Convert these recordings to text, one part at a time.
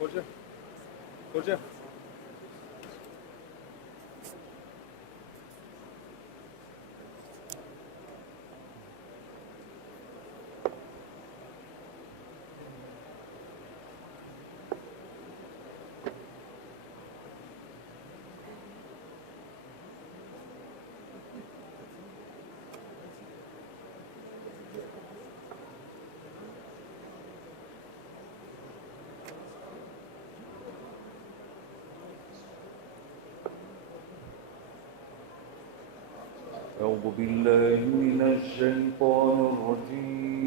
Hoca. Hoca. أعوذ بالله من الشيطان الرجيم.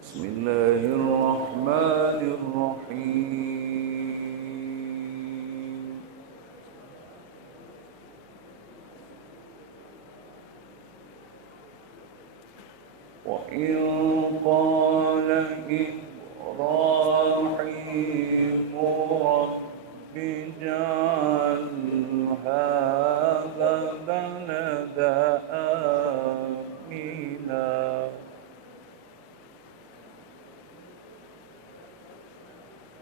بسم الله الرحمن الرحيم. وإن قال إبراهيم رب اجعل هذا البلد آمنا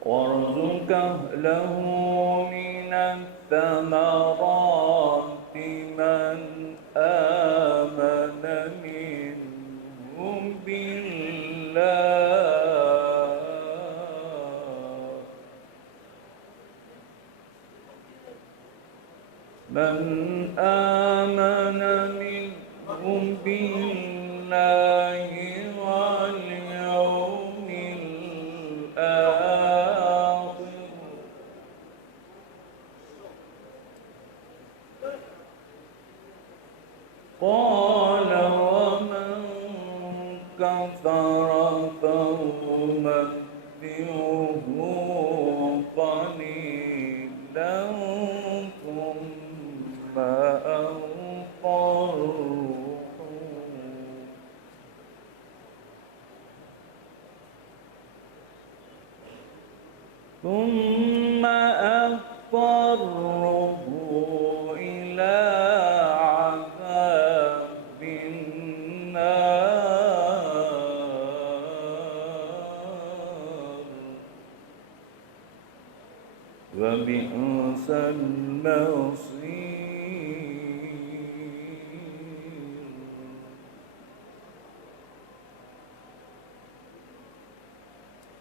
وارزق أهله من الثمرات من آمن منهم بالله واليوم الآخر قال ومن كفر فأمتعه قليلا ثم أضطره إلى عذاب النار وبئس المصير.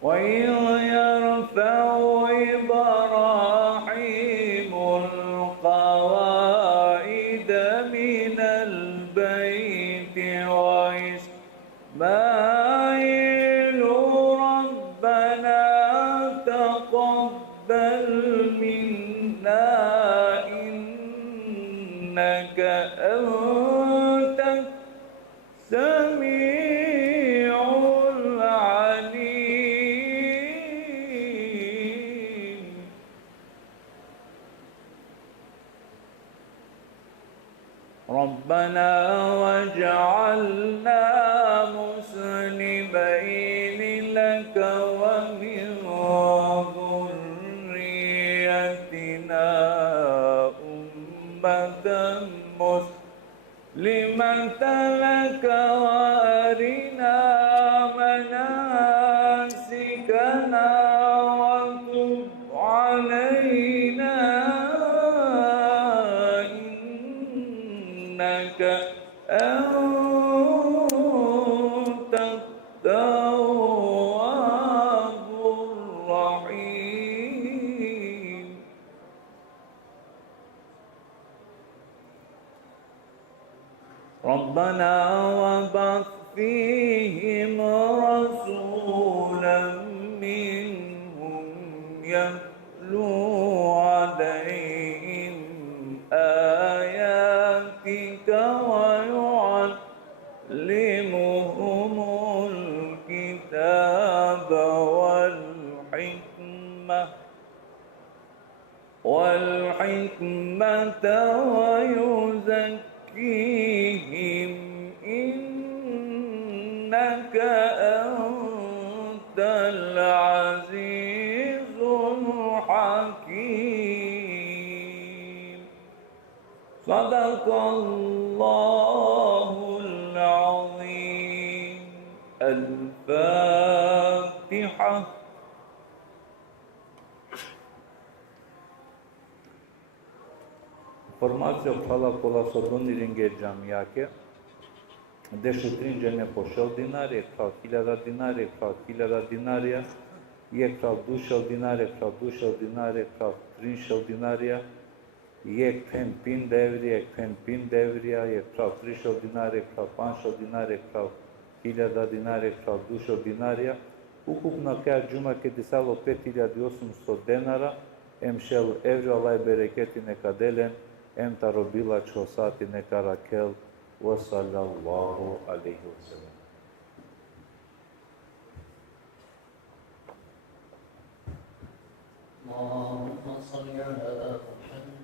وإذ يرفع إبراهيم القواعد من البيت وإسماعيل ربنا تقبل منا إنك أنت السميع العليم. ربنا واجعلنا مسلمين لك ومن ذريتنا أمة مسلمة لك وأرنا مناسكنا وتب علينا إنك أنت التواب الرحيم. ربنا وابعث فيهم رسولا منهم يعلمهم الكتاب والحكمة ويزكيهم إنك أنت العزيز الحكيم. صدق الله العظيم. الفاتحة. Formacija hvala kola sodonirin gjamjake, dhe shutringje në poshel dinari, kral 1000 dinari, kral 1000 dinarja, je kral 200 dinari, kral 200 dinari, kral 300 dinarja, je këthen 5 evri, je këthen 5 evrija, je kral 300 dinari, kral 500 dinari, kral 1000 dinari, kral 200 dinarja, ukupno ka gjuma ke disalo 5800 denara, em shell evri, Allah i bereketin e kadelen, em të robila qosatin e karakel, wa sallallahu aleyhi wa sallam. اللهم صل على محمد.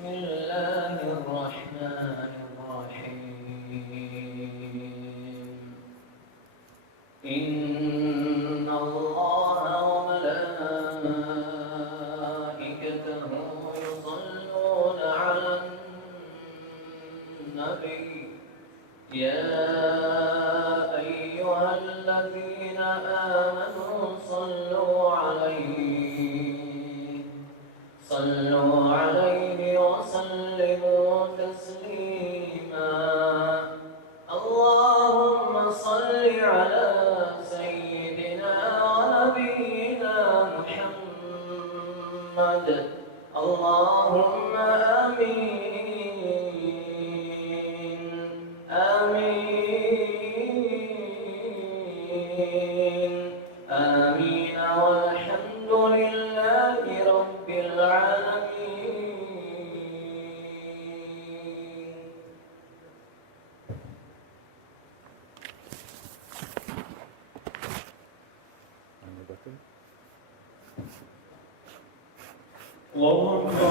بسم الله الرحمن الرحيم إن الله وملائكته يصلون على النبي يا أيها الذين آمنوا صلوا عليه وسلموا تسليما اللهم صل على سيدنا ونبينا محمد اللهم آمين آمين آمين والحمد لله رب العالمين الله أكبر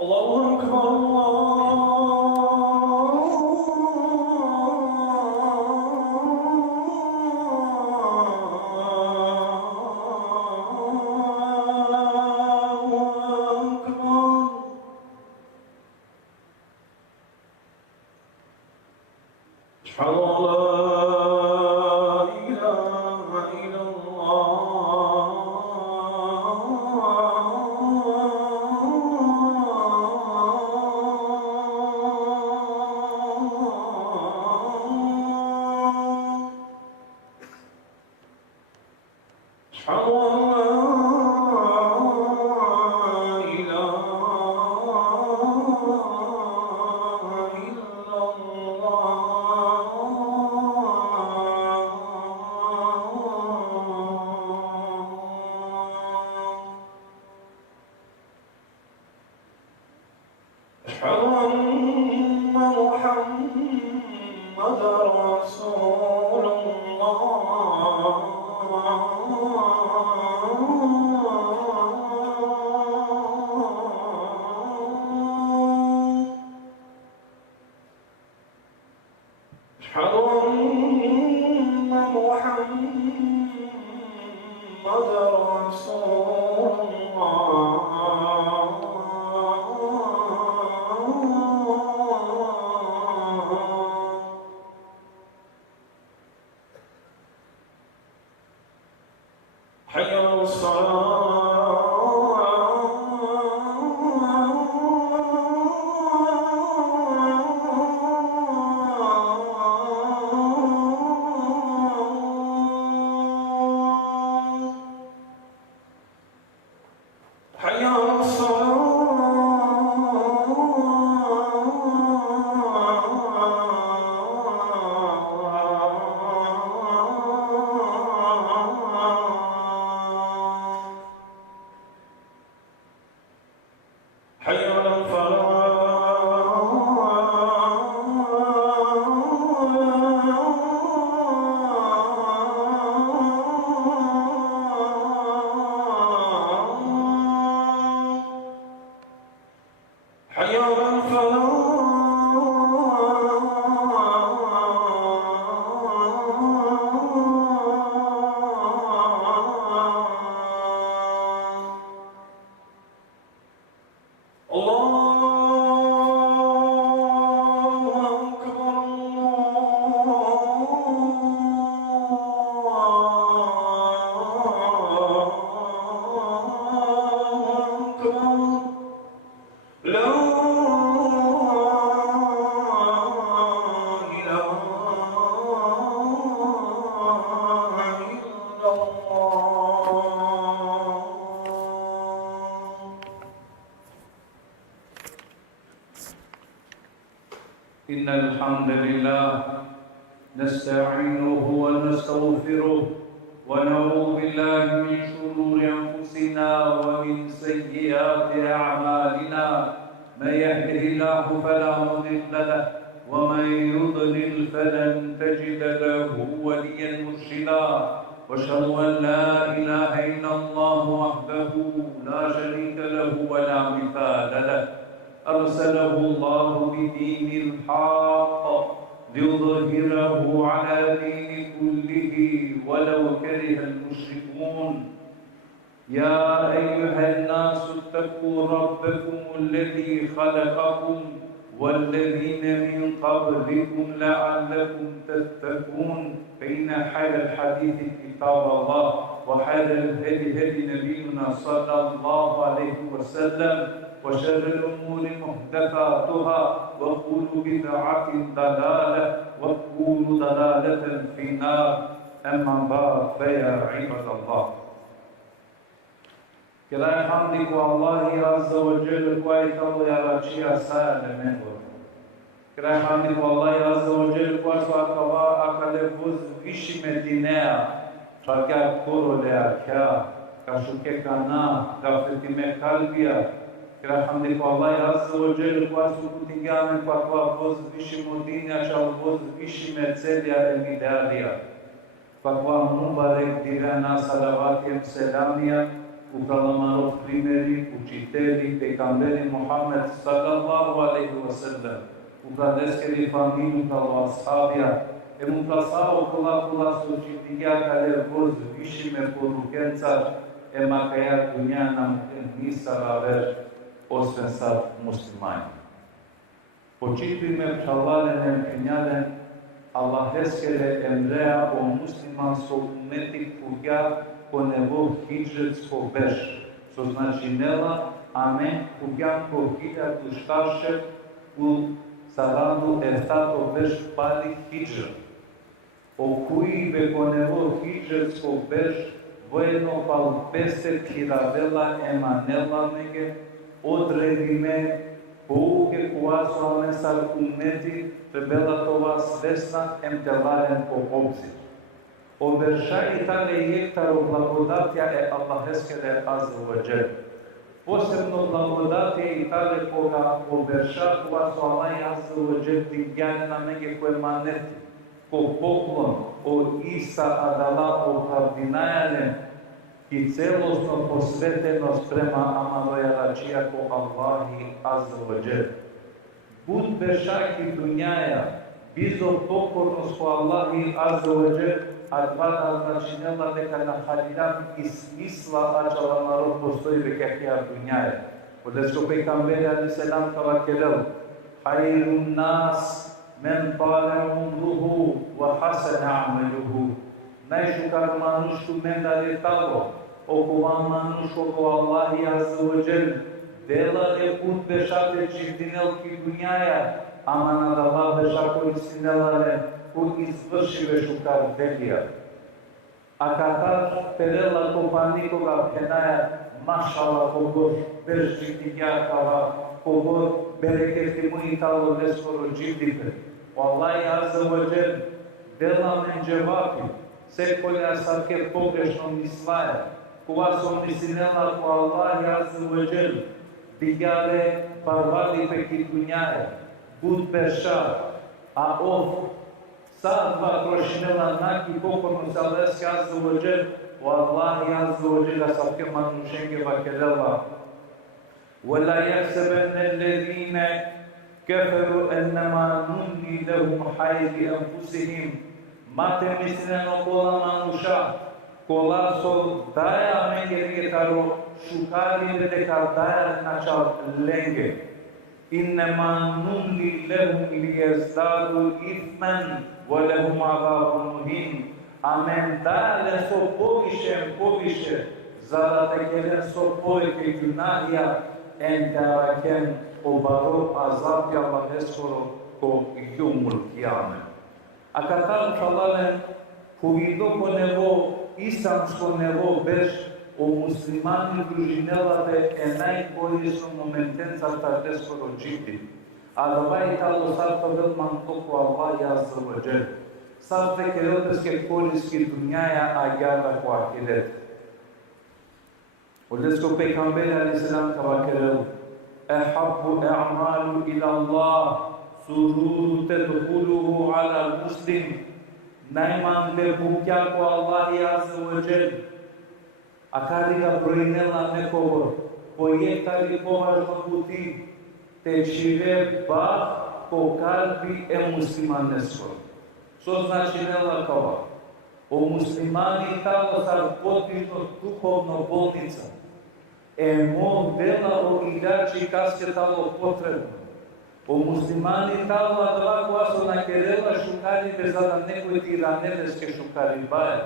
الله أكبر الله إن الحمد لله نستعينه ونستغفره ونعوذ بالله من شرور أنفسنا ومن سيئات أعمالنا من يهده الله فلا مضل له ومن يضلل فلن تجد له وليا مرشدا واشهد ان لا اله الا الله وحده لا شريك له ولا مثال له ارسله الله بدين الحق ليظهره على دين كله ولو كره المشركون يا ايها الناس اتقوا ربكم الذي خلقكم والذين من قبلكم لعلكم تتقون فإن خير الحديث كتاب الله وخير الهدي هدي نبينا صلى الله عليه وسلم وشر الأمور محدثاتها وكل بدعة ضلالة وكل ضلالة في النار أما بعد فيا عباد الله Këraj hamdi ku Allahi Azza wa Jalla ku ai talo ya rachia sa le mengo. Këraj hamdi ku Allahi Azza wa Jalla ku aso akale vuz vishi medinea, çakya koro le akya, kashuke kana, gafetime kalbia. Këraj hamdi ku Allahi Azza wa Jalla ku aso kutingame ku akwa vuz vishi modinea, çal vuz vishi mercedia e midalia. Pakwa mubarek dirana salavatiem selamia. U kalamarov primeri, učitelji, pejgamberi Muhammed sallallahu alaihi wasallam, u pradeskeri familju kao ashabija, e mu plasao kula sočitija kale voz višime porukencar, e makaja dunja nam nisara ver osvensat muslimani. Počitujme pčalalenem finjalen, Allaheskele emrea o musliman so umeti kugja ponevo hidžetsko bež, što znači nela, amen, kugjanko hiljadu štaše u saradu eftato bež pali hidža. O kuji be ponevo hidžetsko bež, vojeno pal peste kiravela emanela nege, odredime pouke kuasu amesar umeti, trebela tova svesna emtelaren po obzir. Oberšaj tale jektaru blagodatja e Allaheskele Azza wa Jal. Posebno blagodatje i tale koga oberša koja su Allah Azza wa Jal digljane na nege koje maneti, ko poklon o Isa Adala opravdinajanem i celosno posvetenost prema Amaloja Račija ko Allahi Azza wa Jal. Bud bešak i dunjaja, bizo pokornost ko Allahi Azza wa Jal, a dva načinjela neka na halidan i smisla ačala narod postoji vekakija dunjaja. Odesco pejgamberi alaihi salam kava kelel, hayrun nas men tale umruhu wa hasana amaluhu. Najšukar manušku men dali talo, okova manuško ko Allahi Azza wa Jal, dela je put bešate čivdinelki dunjaja, ama nadala bešako istinelare, ku izvršive šukar delija. A katar perela kopanikoga penaja, mašala kogod beržiti jakava, kogod bereketi mu i talo neskoro dživdipe. Wallahi Azza wa Jal, dela men dževapi, se kolja sarke pogrešno mislaja, kuva som misinela ku Allahi Azza wa Jal, digale parvali peki dunjaja, bud berša, a sad dva krošinela naki pokorno sa Alleski Azza wa Jal, Wallahi Azza wa Jal sarke manušenge vakelela. ولا يحسبن الذين كفروا انما نملي لهم حي بانفسهم ما تمسنن kola manusha kola so daya menge taro shukari de daya nacha lenge انما نملي لهم ليزدادوا اثما ولهم عذاب مهين amen dale so poviše zarade kelen so pojke junahia entaraken obaro azab ya Allah eskoro ko yumul kiyame. A katar šalalen huvido ko nevo islamsko nevo beš o muslimani družinelate e najkorisno momentenca ta eskoro džiti. A davaj talo sarta velman toko Allah Azza wa Jal. Sarta keroteske koriski dunjaja a jada ko ahiret. ولذلك پیغمبر علیہ السلام کا کرو احب الاعمال الى الله سرور تدخله على المسلم Najman de buchea cu Allah Azza wa Jal. Akariga broinela nekovo. Poietari pomaž mabuti. Te čire bah po kalbi muslimanesko. Što znači nelakava? O muslimani tamo sa potpišno duhovno bolnica. Mog dela o igrači kaske tamo potrebno. O muslimani tamo dva kwaso na kerela šukari bezada nekoj tiranedeske šukari baje.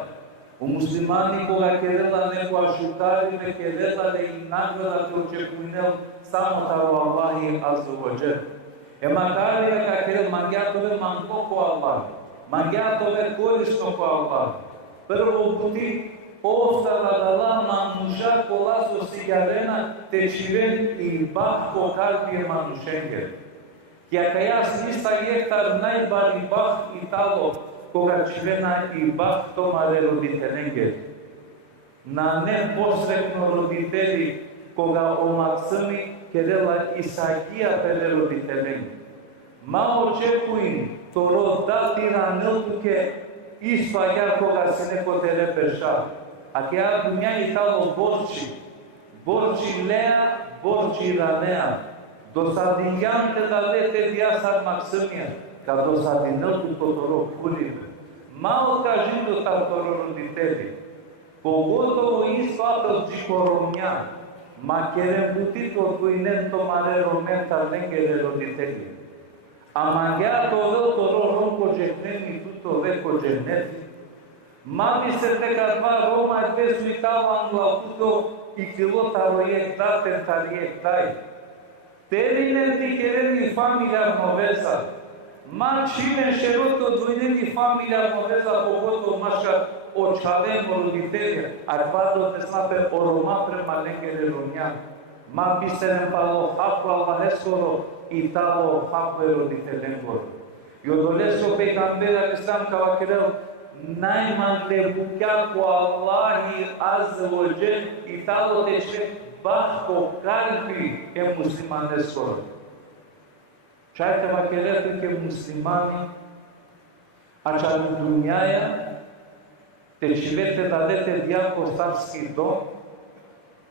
O muslimani koga kerela nekoja šukari me kerela le i nagrada te očekuinel samo taro Allahi Azza wa Jal. Magari ka kerel mangiatove manko ko Allah. Mangiatove korisno ko Allah. Prvo puti ostala dala manuša kolaso sigarena te čiven i bah ko kalbije manušenge. Iako ja snista jehtar najbari bah i talo koga čivena i bah tomare roditelenge. Na neposredno roditelji koga omaksami kerela Isakia pele roditelenge. Ma očekujem toro dati raneltuke ispaja koga se neko tele peša. A che ha dunia italo borci lea, borci ranea. Dosadinjante da lete diasar maximia, ca dosadinătul totoro culive. Mal cajindo tartoro roditelli. Pogotovo ispato gicoromia, ma cherem putito tuinento mare romenta lengele roditelli. Amaghiato toro ronco genemi tutto veco geneti. Mami se te cadva Roma e desuitava anglaututo i pilota roiecta tentariectai. Terine di chereni familia novesa. Ma cine șeruto duineni familia novesa pogoto mașa o chavem roditelia. Arpado te snape o Roma prema lengele Romia. Ma biseren palo hapu Allahescoro italo hapu roditelengor. Eu doresc o pe cambera Islam cavacherel najman le buchea cu Allahi Azza wa Jal italo de ce bahko kalbi muslimanescor. Čajte vacherel că muslimani acea duniaia te civete dadete diapostarski dom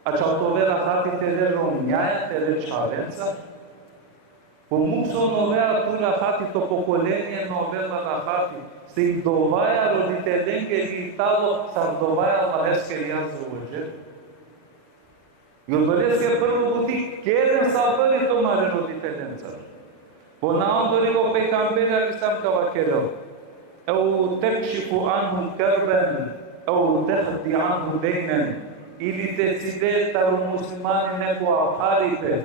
acea tovera hati tele romniaia tele čavența Pomukso novea tura hati to pokolenie novela na hati se dovaja roditelenke i talo sa dovaja Allaheske Azza wa Jal. Eu doresc prvo buti keren sa bări to mare roditelența. Ponam dori o pe cambera Islam cavacherel. أو تكشف عنهم كربا أو تخفي عنه دينا ili te țide taru muslimani neko apharite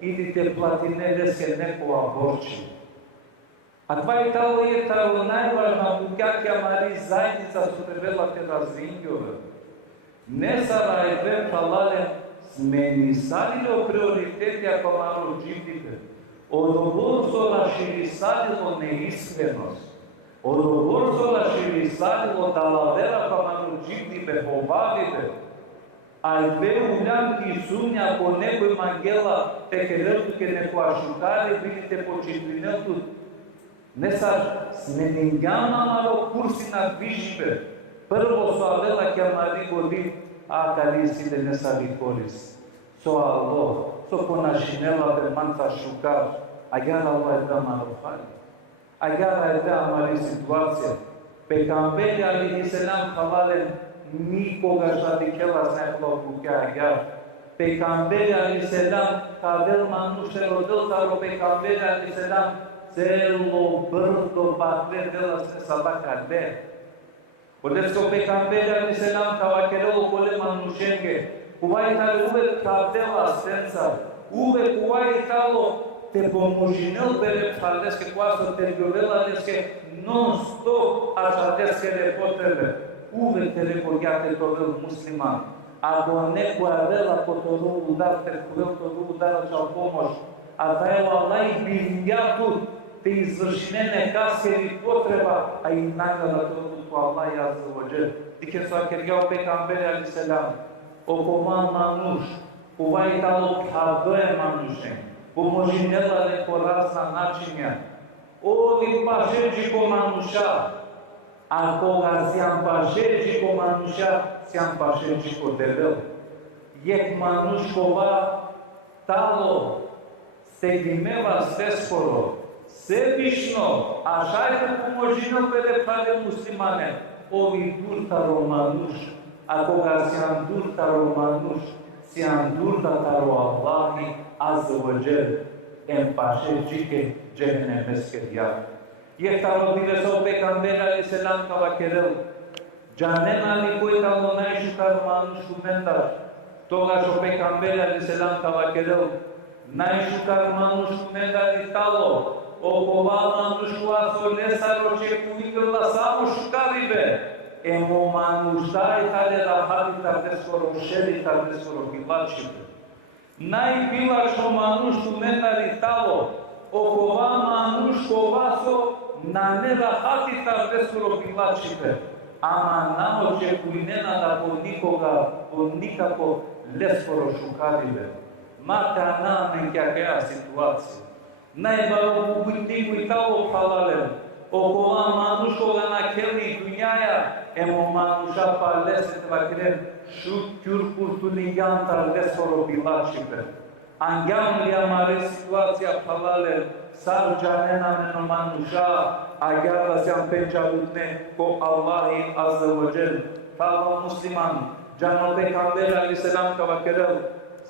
ili te platinedeske neko aborči. A dva je talo je talo najvažna bukakia mari zajednica su trebala te razvinjove. Ne sara je dve halale smenisalilo prioriteti ako malo dživite. Odgovorstvo raširisalilo neiskrenost. Odgovorstvo raširisalilo dalavera pa malo dživite povavite. Ai veu neamchi sumnia po nekoj mangela te kereltu ke neko ašukare vidite po čitvineltu. Ne sa smeningama malo kursina vižive. Prvo su avela ke mari godi a kalisile ne sa vikoris. So alo, so ponašinela pe manta šukar. Agara ova je da marofali. Agara je da mari situacija. Pe cambele ali selam havalen nikoga šta ti kela sneklo buchea iar. Pe cambele ali selam cadel manușe rodel taro pe cambele ali selam celo brdo batre de la sala cadde. Podeți pe cambele ali selam cavachelo cole manușenge. Cuvai tale uve cadela senza. Uve cuvai talo te pomojinel bere phalesque quaso tergovela lesque non stop așadesque de potrebe. Uve te recordiate tovel musliman. Ako neko avela potoru udar te kuvel toru udar čao pomoć. A da je Allah biljatu te izvršene kaskeri potreba, a i nagrada toru ko Allah Azza wa Jal. Dike su akergao pejgamberi alaihi salam. O coman manuș, cuvai talo phadoe manușen. Pomožinela neporasna načinja. Ovi pašeđi ko manuša. Akoga se ampașeji cu manușa, se ampașeji cu devel. Jek manuškova talo, se gimeva steskoro, sebišno, a šajte pomožino pele prave muslimane, ovi durtaro manuš, akoga se andurtaro manuš, se andurtaro Allahi azza wa jel, empașeji ke cehennemeske diar. Jehtaro bile sau pe cambela li selam kavakerel, janena li koita lonai shukar manush kumendash, toga šo pe cambela li selam kavakerel, nai shukar manush kumenda li talo, okova manush kuaso lesaro ce kuigel la samo shukaribe, emo manush dai tale la hadi tardeskoro sheli tardeskoro bilachibe. Nai bilacho manush kumenda li talo, okova manush kovaso na nerahati tardeskoro bilachibe. Ama namo ce kuinena da po nikoga, po nikako leskoro šukaribe. Mate aname kakea situacija. Najbaro buitiku i talo palalem. Okova manuškoga na keli dunjaja, emo manuša pa leset vakren, šut kjur kurtulijantar leskoro bilačibe. Anjam li amare situacija palalem, sar janena meno manuša, agar se ampenja utne ko Allahi azza wa jel. Talo musliman, jano peygamber aleyhisselam kavakerel,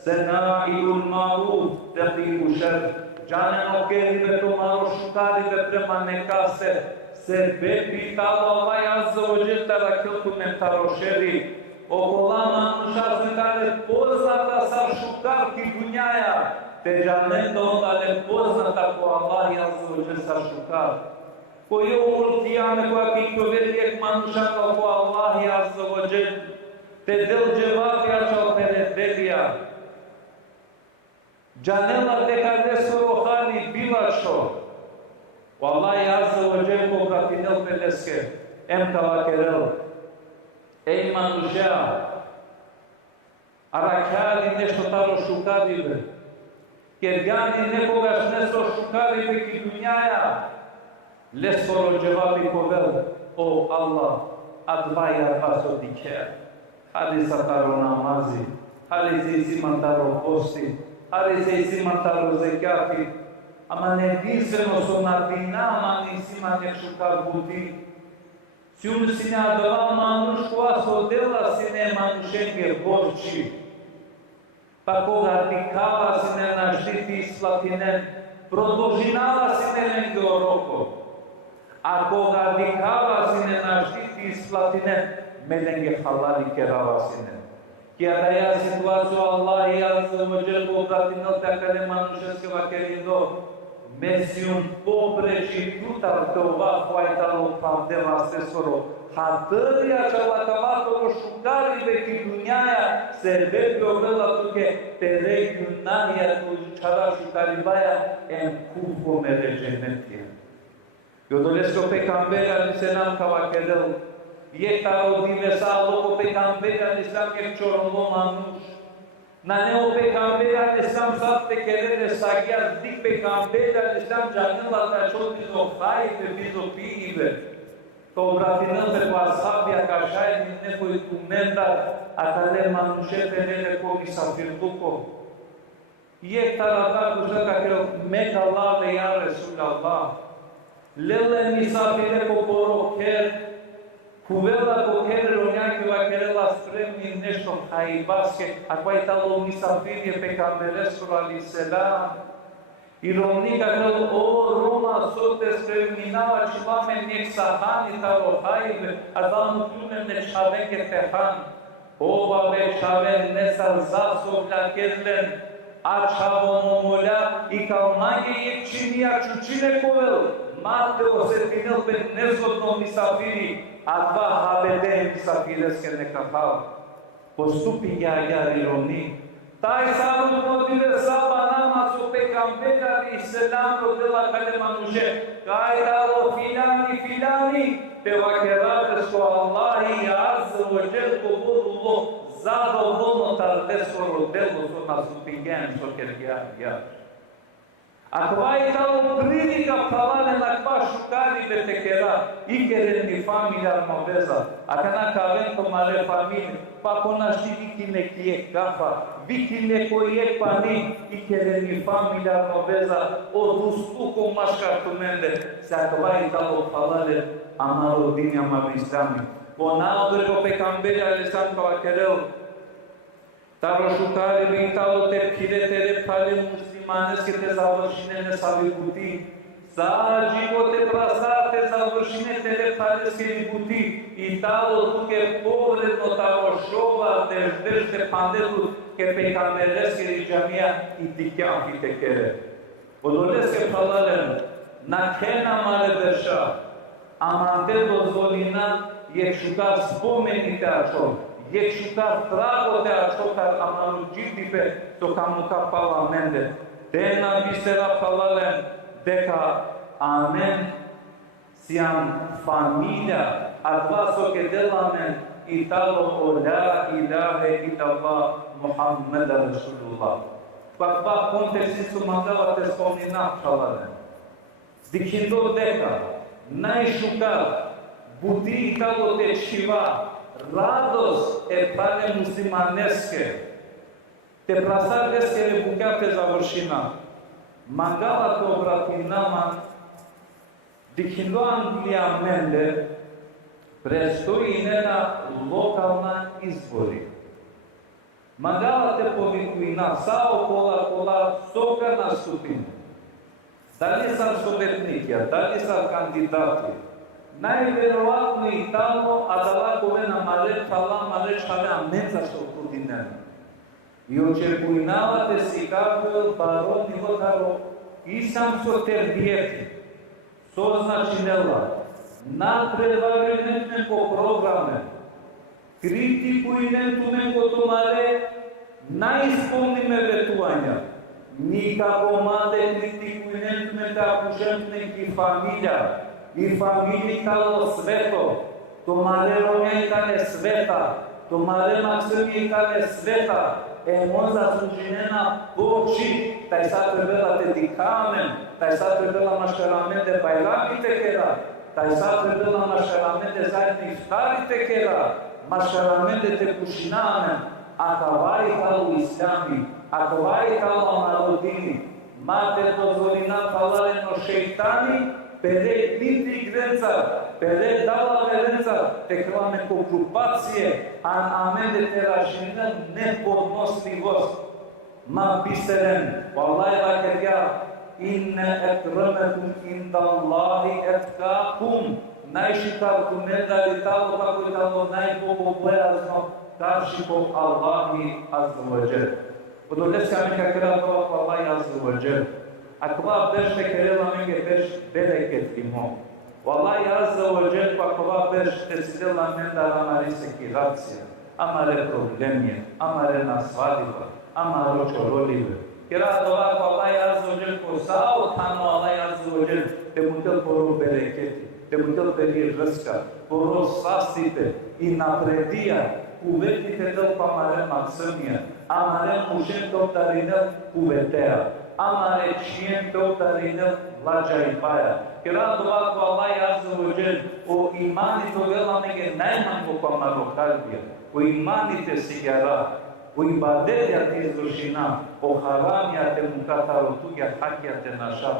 sena'ilul ma'ruf teqiu şer. Janeno kelime to maro šukari ve prema nekase, sebebi talo Allahi azza wa jel tarakel kumentaro šeri. Okola manuša zitare poznata sa šukarki dunjaja, te janendo onda le poznata ko Allahi azza wa jel sa šukar. Ko yevmul kıyame ko akiko verijek manuša ko Allahi azza wa jel, te del cevap yaçal penedelija. Janela dekadeskoro hali bilačo. Wallahi azza wa jel ko katinel peleske, em kavakerel. Ej manuša, arakali nešto taro šukarive, kergani nekoga šneso šukarive ki dunjaja, leskoro cevabi kovel, o Allah, advaya vaso diker. Hadi sataro namazi, hadi se mantaro posti, hadi se mantaro zekati, ama nedinstveno su na dinama nisima nek šukar buti. Siun sine adava manuš koaso dela sine manušenge borči, pa koga tikava sine naštiti isplatinen, продолжинала сине ленге ороко. А кога дикава сине наштити isплатине, меленге халали керава сине. Кия дая ситуацию Аллахи азza wa jel обратинал такале манушеске вакериндо, Mesiun popreci tutar tăuva foaitalo pravdeva stesoro. Hatăria cea la cavato șucari vechi dunjaja se vede obela tuke terei dunaria tu čara șucarivaja en kupo mere dženetije. Jodolesko peygamber aleyhisselam kavakedel yekta odile sağlık peygamber aleyhisselam ek çorunlu manuş. Na neo peygamber aleyhisselam satte kelere sagyaz dik peygamber aleyhisselam canıla taşol biz o faybe biz o piive. To obratinăm pe WhatsApp ca așa e din nevoie cu menda atale manușetele comisafirtuco. Yekta rata kuşa kakero meka Allah ve ya Resulallah. Lele misafire poporo ker Cuvela cochele roneanche va querela spremni nešto haibaske, acqua italo misafirie pe camberesco aliselam. Ironica că o Roma sote spremninava ceva meniec sahani taro haive, adam tune ne chaveke tehan. Ova ve chaven nesal zaso la kedlen, a chavo momola i kalmage yekçiniya çuçile kovel. Mate o setinel pe nezgodno misafiri. Adva habede misafireske nekahal. Postupi iar ironii. Tai salut modile saba namazu peygamber aleyhisselam de la kale manuje. Kaida o filani te vakerades ko Allahi azza wa jel kubulullah zadovoljno tardeskoro delo so nas upingen so kergija. Acaba italo prilika falale na kva shukari betekera, ikere ni familia maveza, akana kaven tomare famili, pa konashi vikine kie kafa, vikine koye pani, ikere ni familia maveza, o dustuko mashkar tumende, se acaba italo falale amaro dini amavislami. Ponao do pecambele alessanto akerel, taro shukari bintalo te pile pale muslimanes que te završine ne savibuti, zađivo te prasa te završine te pales que dibuti, i talo tu que povredno taro šova te pandetu que pecameles que dijamia i tikam te kere. Odoles que falalen, na kena mare deša, amante dozvolina je šutar spomenite ačo, je šutar trago te ačo kar amaru džitipe to kamuka parlamente. Dena bisera falalen deka amen siam familia advaso que delamen italo o la ilahe illallah Muhammad Rasulullah. Pakpa contextul mandala te spomina falalen. Dikindo deka najšukar buti italo te šiva radost e pale muslimaneske te prasadeske le bukate završina. Mangala to obratinama dikindo Anglija mende prestoji neka lokalna izbori. Mangala te povikuina sao kola soka nastupine. Da li sam sovetnikja, da li sam kandidati, najverovatno i tamo, a da lako vena male šale amenza što kudinena. I očekujnavate si kako baron Nilokaro i sam so terbijeti, so značinela, nadprevajujem po programe, kritikujem tumen ko tomare, najspolnime vetuanja, nikako mate kritikujem tumen ta pušentnek i familii talo sveto, tomare romjej tale sveta, tomare maksimi tale sveta, emoza zaslužena Boči, taj sad trebala te dikamen, taj sad trebala maškaramente bajlaki tekera, taj sad trebala maškaramente zajedni iftari tekera, maškaramente te pušinamen, akavari talo islami, akavari talo narodini, mate dozvolina falaleno šeitani, pere niti grenca, pere dala verenca, te krvame okupacije, an amende te rašina nepodnosljivost. Ma biseren, vallahi lakerja, inne ekremekum indallahi etkakum, najšitav kumendali talo kako je talo najbogobojazno, tarši po Allahi azza wa jal. Podoleska mi kakera to vallahi azza wa jal. Akva beş tekerela menge beş bereket imo. Vallahi azza wa jal akva beş tesirela menda amari sekiracija, amare problemje, amare nasvadiva, amaro čorolive. Kera dova vallahi azza wa jal ko sao thano vallahi azza wa jal te mutel poru bereketi, te mutel peri rızka, poru sastite i napredija, uvetite del pamare maksımija, amare mušen doktarinel uvetea. Amare čijem doktarinel lađa i paja. Kera dova vallahi azza wa jal o imani dovela nege najmango pamaro kalbija, o imanite sigara, o ibadetja te izvršina, o haramja te mukatarotuja hakja te naša.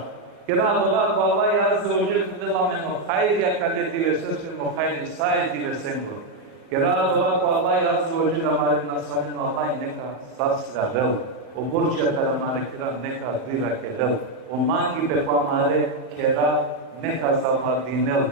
Kera dova vallahi azza wa jal dela meno hajrija kade divesesvimo hajri saje divesengo. Kera dova vallahi azza wa jal amare nasvanino Allahi neka sasra vel. O borčia kada mare kera neka dvira kedel, o mangi pe pa mare kera neka zavadinel,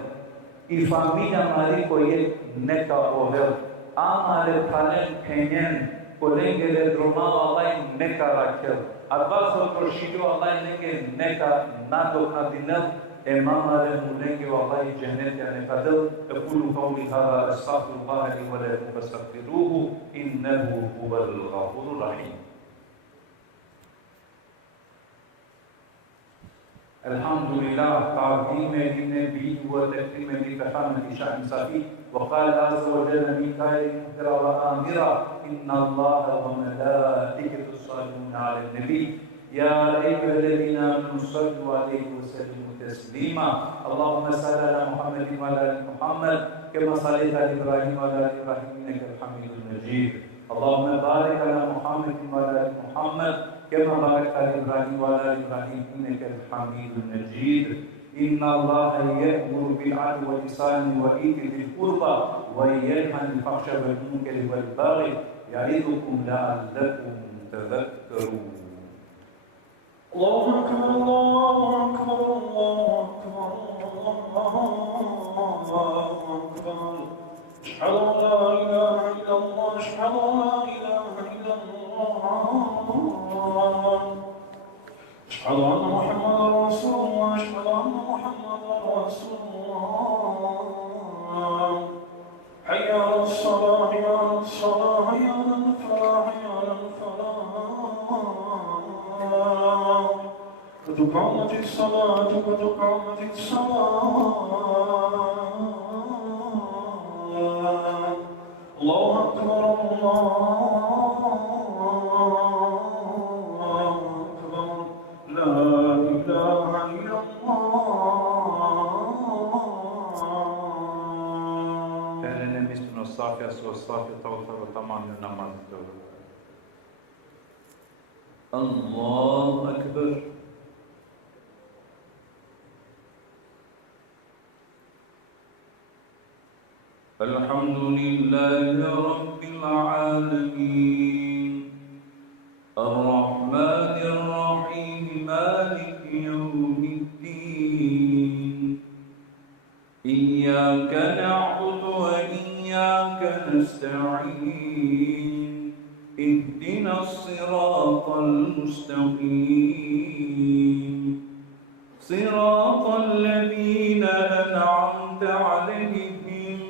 i familia mari koje neka ovel, amare panen penjen, kolengele drumao Allahi neka rakel, advaso prošidio Allahi neka nadoknadinel, emamare mulenge Allahi cennetja neka del, ekulu kavli hada estağfirullah li ve lekum festagfiruhu, innehu huvel gafurur rahim. الحمد لله تعظيم للنبي وتكريما لتحمل شأن صفي وقال عز وجل ميكائيل مخبرا وآمرا إن الله وملائكته يصلون على النبي يا أيها الذين آمنوا آمنوا صلوا عليه وسلموا تسليما اللهم صل على محمد وعلى آل محمد كما صليت على إبراهيم وعلى آل إبراهيم إنك حميد مجيد اللهم بارك على محمد وعلى آل محمد كما باركت على إبراهيم وعلى آل إبراهيم إنك حميد مجيد إن الله يأمر بالعدل والإحسان وإيتاء ذي القربى وينهى عن الفحشاء والمنكر والبغي يعظكم لعلكم تذكرون. الله أكبر الله أكبر الله أكبر الله أكبر أشهد أن لا إله إلا الله أشهد أن لا إله إلا الله أشهد أن محمدا رسول الله أشهد أن محمدا رسول الله حي على الصلاة حي على الصلاة حي على الفلاح حي على الفلاح قد قامت الصلاة قد قامت الصلاة الله أكبر الله أكبر لا إله إلا الله. Kendine miskin safiyası ve safiyete ve tamamı namazdır. Allahu Ekber. Elhamdülillahi Rabbil alemin. Errahmanirrahim. Maliki yevmiddin. İyyâke na'budu ve iyyâke nesta'in. İhdinas sıratal müstakîm. Sıratal lezîne en'amte aleyhim.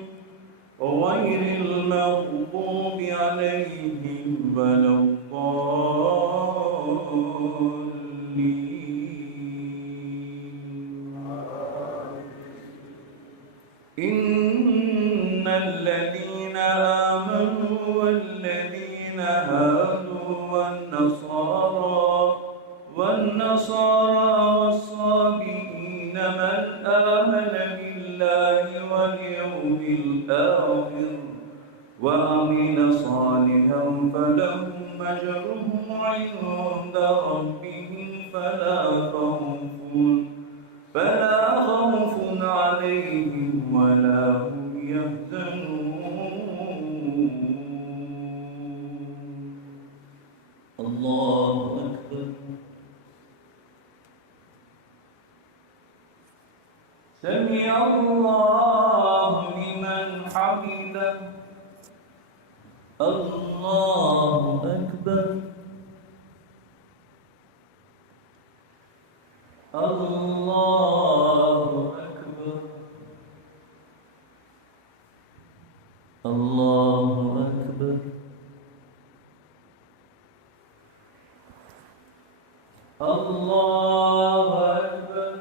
Gayril mağdûbi aleyhim veleddâllîn. İnnellezîne âmenû vellezîne hâdû والنصارى والصابئين من آمن بالله واليوم الآخر وعمل صالحا فلهم أجرهم عند ربهم فلا خوف عليهم ولا هم يحزنون. الله أكبر. سمع الله لمن حمده. الله أكبر. الله أكبر. الله أكبر. الله أكبر.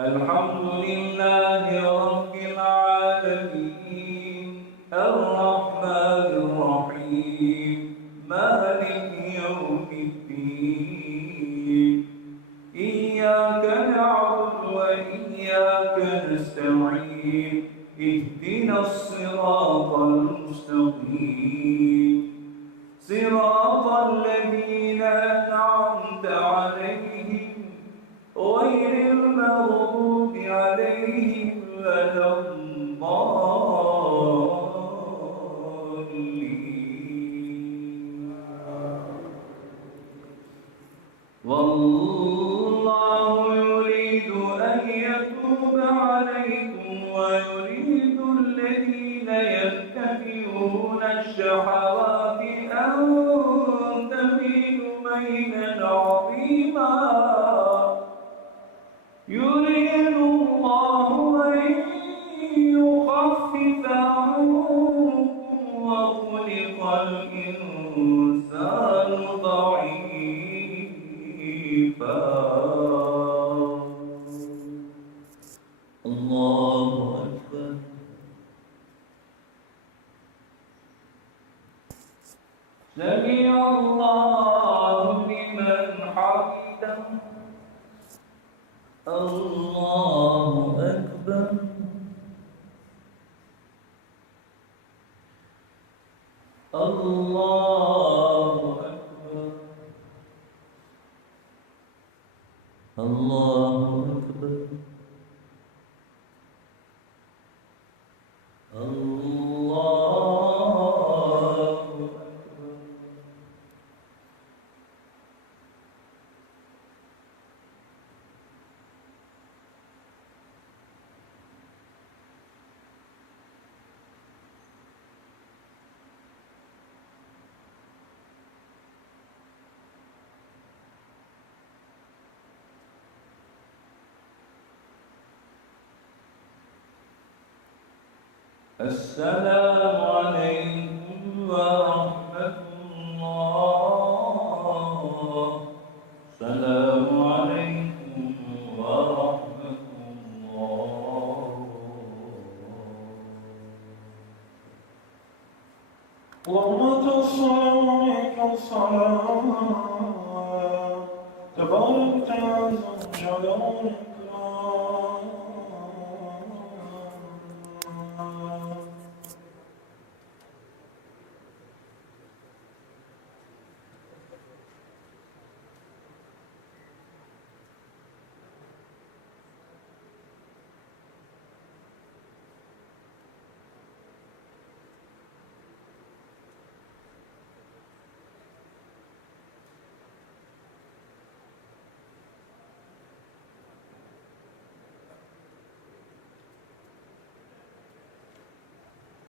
الحمد لله رب العالمين الرحمن الرحيم مالك يوم الدين إياك نعبد وإياك نستعين اهدنا الصراط المستقيم صراط الذين أنعمت عليهم غير المغضوب عليهم ولا الضالين. والله يريد أن يتوب عليكم ويريد الذين يتبعون الشهوات أن تميلوا ميلا عظيما. يريد الله أن يخفف عنكم وخلق الإنسان ضعيفا. الله أكبر. سمع سمع الله لمن حمده الله أكبر الله أكبر الله أكبر الله أكبر السلام عليكم ورحمة الله السلام عليكم ورحمة الله اللهم الصلاة عليك الصلاة تبارك عز وجل